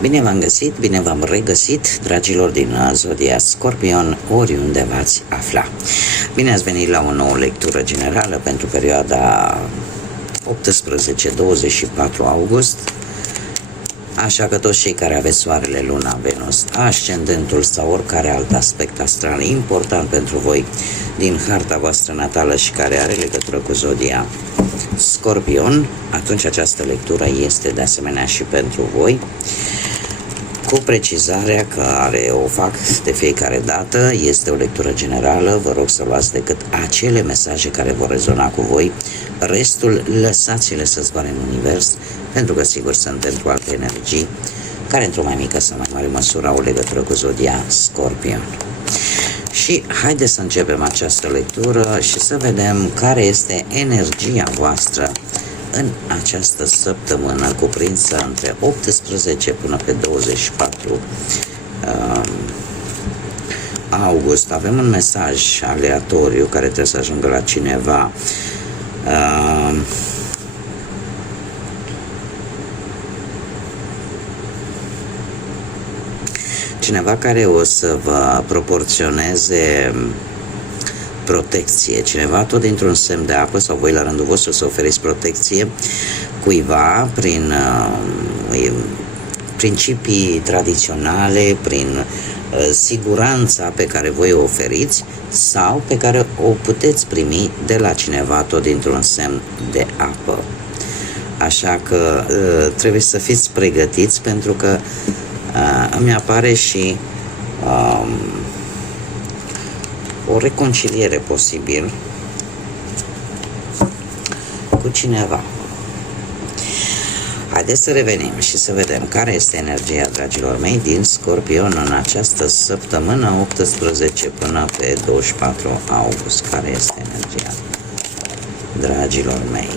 Bine v-am găsit, bine v-am regăsit, dragilor din Zodia Scorpion, oriunde v-ați afla. Bine ați venit la o nouă lectură generală pentru perioada 18-24 august. Așa că toți cei care aveți Soarele, Luna, Venus, Ascendentul sau oricare alt aspect astral important pentru voi din harta voastră natală și care are legătură cu Zodia Scorpion, atunci această lectură este de asemenea și pentru voi, cu precizarea care o fac de fiecare dată, este o lectură generală, vă rog să luați decât acele mesaje care vor rezona cu voi, restul lăsați-le să zboare în univers, pentru că sigur sunt pentru alte energii, care într-o mai mică sau mai mare măsură au legătură cu Zodia Scorpion. Și haideți să începem această lectură și să vedem care este energia voastră în această săptămână cuprinsă între 18 până pe 24 august. Avem un mesaj aleatoriu care trebuie să ajungă la cineva. Cineva care o să vă proporționeze protecție, cineva tot dintr-un semn de apă sau voi la rândul vostru să oferiți protecție cuiva prin principii tradiționale, prin siguranța pe care voi o oferiți sau pe care o puteți primi de la cineva tot dintr-un semn de apă. Așa că trebuie să fiți pregătiți, pentru că îmi apare și o reconciliere posibil cu cineva. Haideți să revenim și să vedem care este energia, dragilor mei, din Scorpion în această săptămână 18 până pe 24 august. Care este energia, dragilor mei?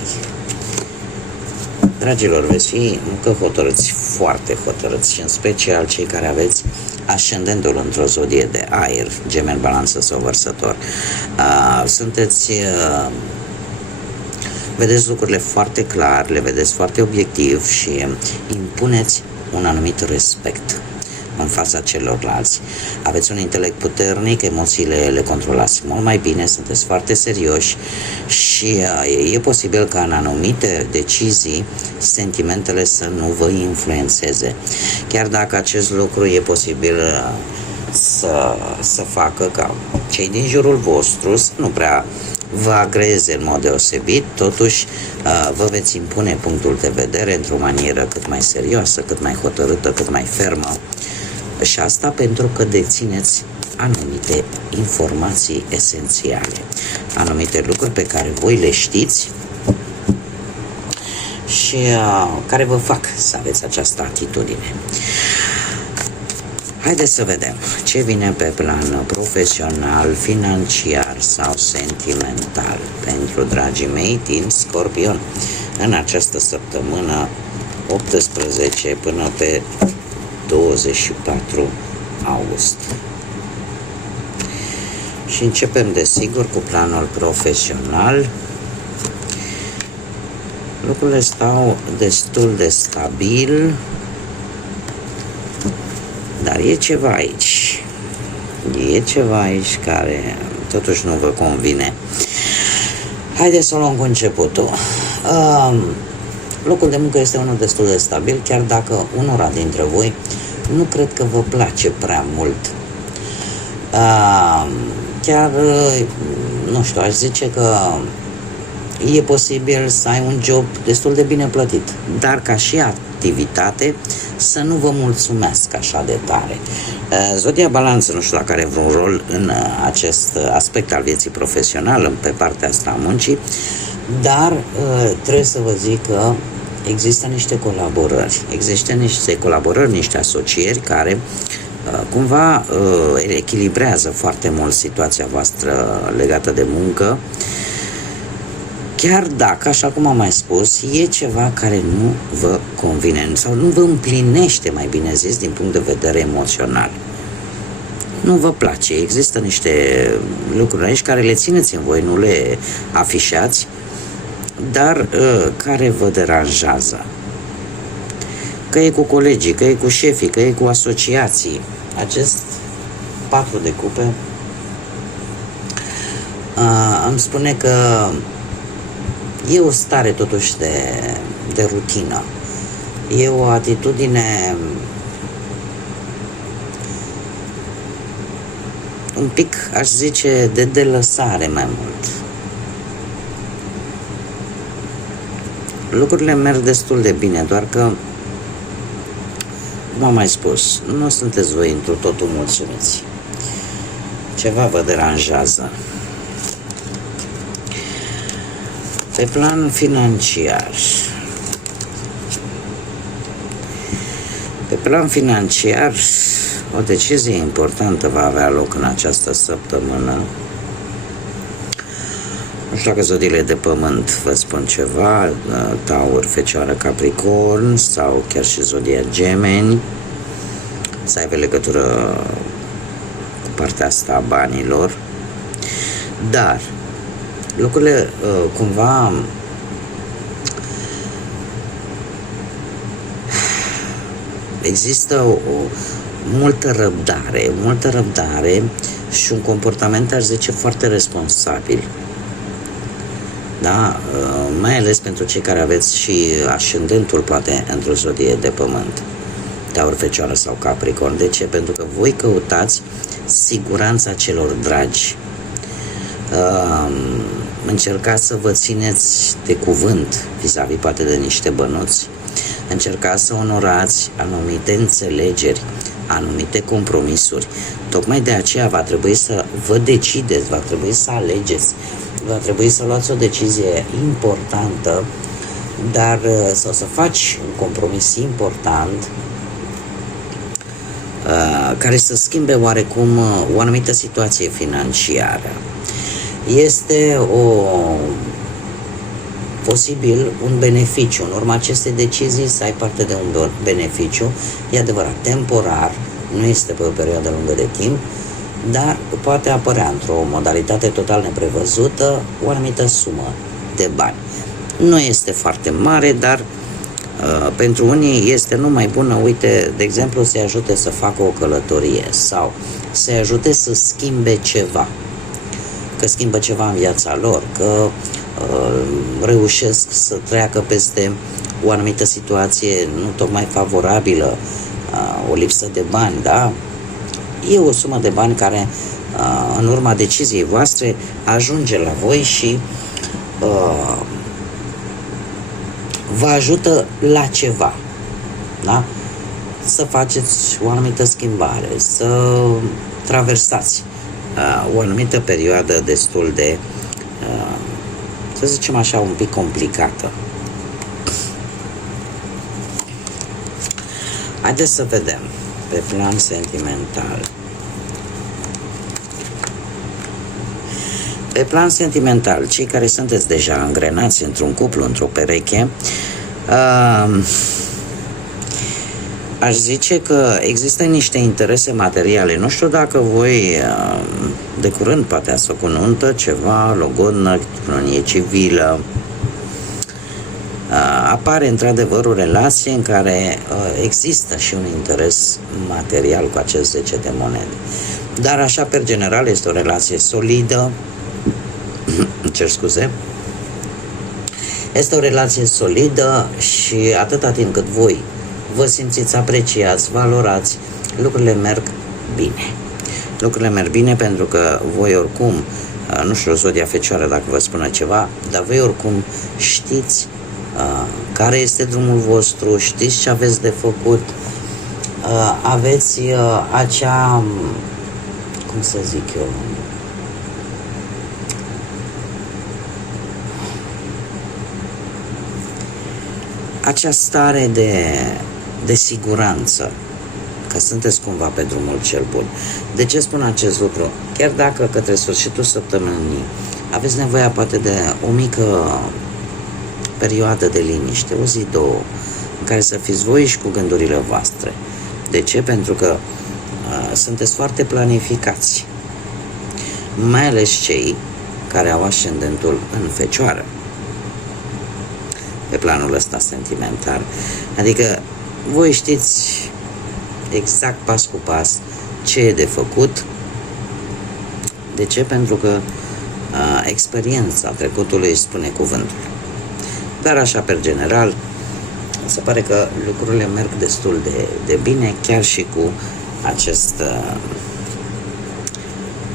Dragilor, veți fi încă hotărâți, foarte hotărâți, și în special cei care aveți ascendentul într-o zodie de aer, Gemeni, Balanță sau Vărsător. Sunteți, vedeți lucrurile foarte clar, le vedeți foarte obiectiv și impuneți un anumit respect în fața celorlalți. Aveți un intelect puternic, emoțiile le controlați mult mai bine, sunteți foarte serioși și e posibil ca în anumite decizii sentimentele să nu vă influențeze. Chiar dacă acest lucru e posibil să facă ca cei din jurul vostru să nu prea vă agreze în mod deosebit, totuși vă veți impune punctul de vedere într-o manieră cât mai serioasă, cât mai hotărâtă, cât mai fermă. Și asta pentru că dețineți anumite informații esențiale, anumite lucruri pe care voi le știți și care vă fac să aveți această atitudine. Haideți să vedem ce vine pe plan profesional, financiar sau sentimental pentru dragii mei din Scorpion în această săptămână 18 până pe 24 august. Și începem desigur cu planul profesional. Lucrurile stau destul de stabil, dar e ceva aici. E ceva aici care totuși nu vă convine. Haideți să o luăm cu începutul. Locul de muncă este unul destul de stabil, chiar dacă unora dintre voi nu cred că vă place prea mult. Chiar, nu știu, aș zice că e posibil să ai un job destul de bine plătit, dar ca și activitate să nu vă mulțumească așa de tare. Zodia Balanță, nu știu dacă are vreun rol în acest aspect al vieții profesionale, pe partea asta a muncii, dar trebuie să vă zic că există niște colaborări, niște asocieri care cumva echilibrează foarte mult situația voastră legată de muncă, chiar dacă, așa cum am mai spus, e ceva care nu vă convine sau nu vă împlinește, mai bine zis, din punct de vedere emoțional. Nu vă place, există niște lucruri aici care le țineți în voi, nu le afișați, dar care vă deranjează. că e cu colegii, că e cu șefii, că e cu asociații. Acest 4 de cupe îmi spune că e o stare totuși de rutină. E o atitudine un pic, aș zice, de delăsare mai mult. Lucrurile merg destul de bine, doar că, cum am mai spus, nu sunteți voi într totul mulțumiți. Ceva vă deranjează. Pe plan financiar. Pe plan financiar, o decizie importantă va avea loc în această săptămână. Nu știu dacă zodiile de pământ vă spun ceva, Taur, Fecioară, Capricorn sau chiar și zodia Gemeni, să aibă legătură cu partea asta a banilor. Dar lucrurile cumva există o multă răbdare și un comportament, aș zice, foarte responsabil. Da? Mai ales pentru cei care aveți și ascendentul, poate, într-o zodie de pământ, Taur, Fecioară sau Capricorn. De ce? Pentru că voi căutați siguranța celor dragi. Încercați să vă țineți de cuvânt vis-a-vis poate de niște bănuți. Încercați să onorați anumite înțelegeri, anumite compromisuri. Tocmai de aceea va trebui să vă decideți, va trebui să alegeți, va trebui să luați o decizie importantă, dar sau să faci un compromis important care să schimbe oarecum o anumită situație financiară. Este posibil un beneficiu. În urma acestei decizii să ai parte de un beneficiu, e adevărat, temporar, nu este pe o perioadă lungă de timp, dar poate apărea într-o modalitate total neprevăzută o anumită sumă de bani. Nu este foarte mare, dar pentru unii este numai bună, uite, de exemplu, să-i ajute să facă o călătorie sau să-i ajute să schimbe ceva, că schimbă ceva în viața lor, că reușesc să treacă peste o anumită situație nu tocmai favorabilă, o lipsă de bani, da? E o sumă de bani care, în urma deciziei voastre, ajunge la voi și vă ajută la ceva, da? Să faceți o anumită schimbare, să traversați o anumită perioadă destul de, să zicem așa, un pic complicată. Haideți să vedem pe plan sentimental. Pe plan sentimental, cei care sunteți deja angrenați într-un cuplu, într-o pereche, aș zice că există niște interese materiale. Nu știu dacă voi de curând poate ați făcut nuntă, ceva, logodnă, cununie civilă. Apare într-adevăr o relație în care există și un interes material cu acest 10 de monede. Dar așa, per general, este o relație solidă. Cer scuze. Este o relație solidă și atâta timp cât voi vă simțiți apreciați, valorați, lucrurile merg bine. Lucrurile merg bine pentru că voi oricum, nu știu, zodia Fecioară dacă vă spune ceva, dar voi oricum știți care este drumul vostru, știți ce aveți de făcut, aveți acea, cum să zic eu, acea stare de siguranță, că sunteți cumva pe drumul cel bun. De ce spun acest lucru? Chiar dacă către sfârșitul săptămânii aveți nevoie poate de o mică perioadă de liniște, o zi, două, în care să fiți voi și cu gândurile voastre. De ce? Pentru că sunteți foarte planificați. Mai ales cei care au ascendentul în Fecioară, pe planul ăsta sentimental. Adică voi știți exact pas cu pas ce e de făcut. De ce? Pentru că experiența trecutului spune cuvântul. Dar așa, pe general, se pare că lucrurile merg destul de bine, chiar și cu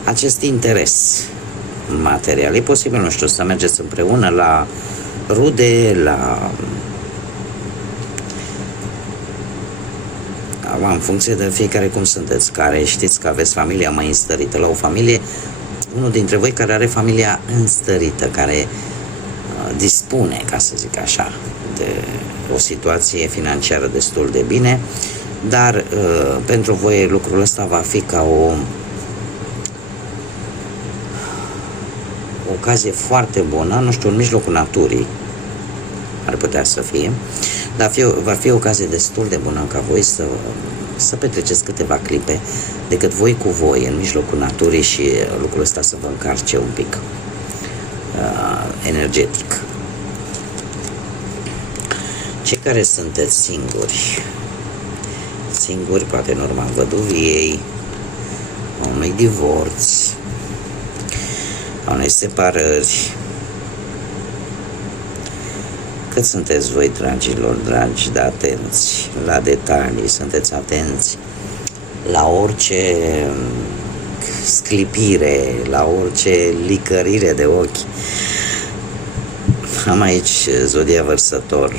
acest interes material. E posibil, nu știu, să mergeți împreună la rude, în funcție de fiecare cum sunteți, care știți că aveți familia mai înstărită, la o familie, unul dintre voi care are familia înstărită, care dispune, ca să zic așa, de o situație financiară destul de bine, dar pentru voi lucrul ăsta va fi ca o ocazie foarte bună, nu știu, în mijlocul naturii ar putea să fie, dar va fi o ocazie destul de bună ca voi să petreceți câteva clipe decât voi cu voi în mijlocul naturii și lucrul ăsta să vă încarce un pic energetic. Cei care sunteți singuri, poate în urma văduviei, unui divorț, a unei separări. Cât sunteți voi, dragilor, dragi, de atenți la detalii, sunteți atenți la orice sclipire, la orice licărire de ochi. Am aici zodia Vărsător,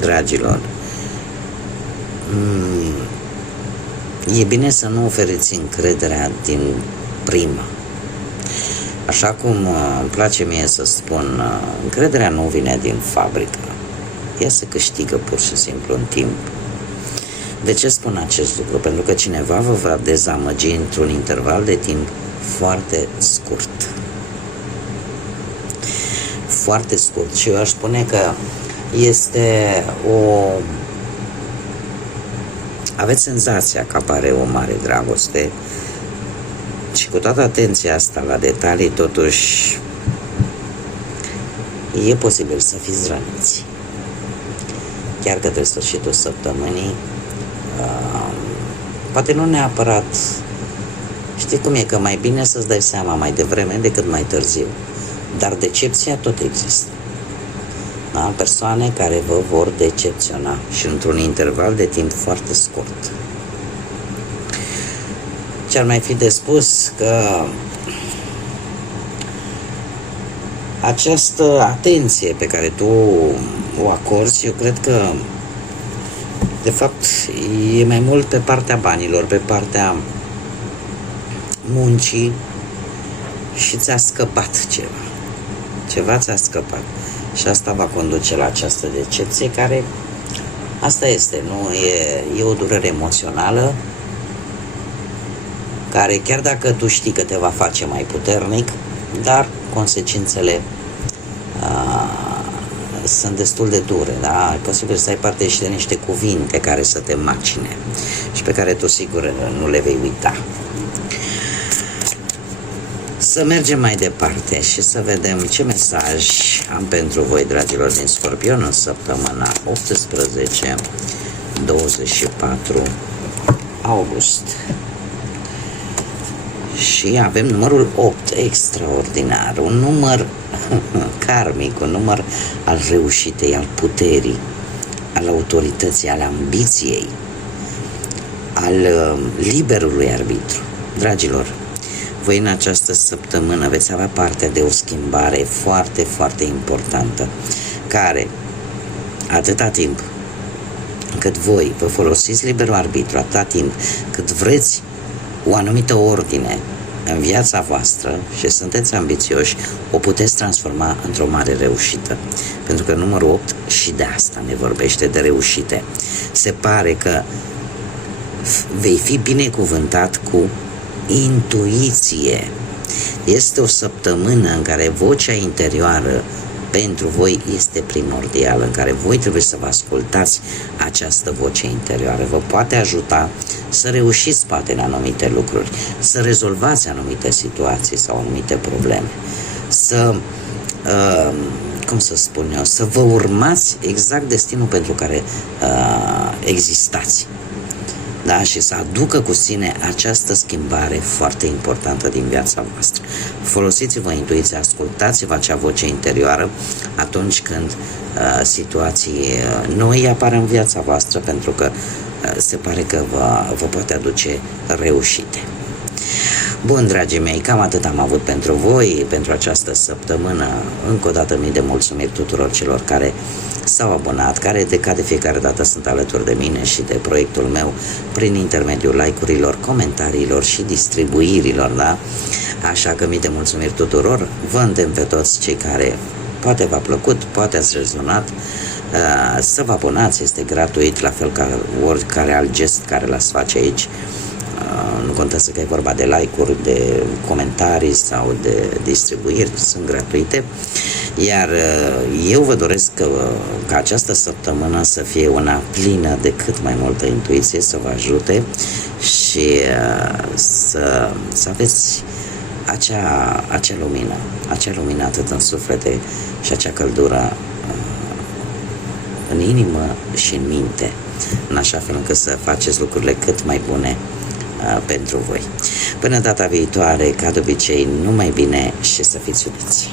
dragilor. E bine să nu oferiți încrederea din prima. Așa cum îmi place mie să spun, încrederea nu vine din fabrică. Ea se câștigă pur și simplu în timp. De ce spun acest lucru? Pentru că cineva vă va dezamăgi într-un interval de timp foarte scurt. Foarte scurt. Și eu aș spune că este aveți senzația că apare o mare dragoste și cu toată atenția asta la detalii, totuși e posibil să fiți răniți. Chiar către sfârșitul săptămânii, poate nu neapărat, știi cum e, că mai bine să-ți dai seama mai devreme decât mai târziu, dar decepția tot există. Da? Persoane care vă vor decepționa și într-un interval de timp foarte scurt. Ce-ar mai fi de spus? Că această atenție pe care tu o acorzi, eu cred că de fapt e mai mult pe partea banilor, pe partea muncii și ți-a scăpat ceva. Ceva ți-a scăpat. Și asta va conduce la această decepție care, asta este, nu e o durere emoțională care chiar dacă tu știi că te va face mai puternic, dar consecințele sunt destul de dure, da? E posibil să ai parte și de niște cuvinte care să te macine și pe care tu sigur nu le vei uita. Să mergem mai departe și să vedem ce mesaj am pentru voi, dragilor din Scorpion, în săptămâna 18-24 august. Și avem numărul 8, extraordinar, un număr karmic, un număr al reușitei, al puterii, al autorității, al ambiției, al liberului arbitru. Dragilor, voi în această săptămână veți avea parte de o schimbare foarte, foarte importantă, care, atâta timp cât voi vă folosiți liberul arbitru, atâta timp cât vreți o anumită ordine în viața voastră și sunteți ambițioși, o puteți transforma într-o mare reușită. Pentru că numărul 8 și de asta ne vorbește, de reușite. Se pare că vei fi binecuvântat cu intuiție. Este o săptămână în care vocea interioară pentru voi este primordială, în care voi trebuie să vă ascultați această voce interioară. Vă poate ajuta să reușiți poate în anumite lucruri, să rezolvați anumite situații sau anumite probleme, să cum să spun eu, să vă urmați exact destinul pentru care existați. Da? Și să aducă cu sine această schimbare foarte importantă din viața voastră. Folosiți-vă intuiția, ascultați-vă acea voce interioară atunci când situații noi apar în viața voastră, pentru că se pare că vă poate aduce reușite. Bun, dragii mei, cam atât am avut pentru voi, pentru această săptămână. Încă o dată mii de mulțumiri tuturor celor care s-au abonat, care de fiecare dată sunt alături de mine și de proiectul meu prin intermediul like-urilor, comentariilor și distribuirilor, da? Așa că mii de mulțumiri tuturor. Vă îndemn pe toți cei care poate v-a plăcut, poate ați rezonat, să vă abonați, este gratuit, la fel ca oricare alt gest care l-ați face aici. Nu contează că e vorba de like-uri, de comentarii sau de distribuiri, sunt gratuite. Iar eu vă doresc ca această săptămână să fie una plină de cât mai multă intuiție, să vă ajute și să aveți acea lumină atât în suflete și acea căldură în inimă și în minte, în așa fel încât să faceți lucrurile cât mai bune pentru voi. Până data viitoare, ca de obicei, numai bine și să fiți iubiți!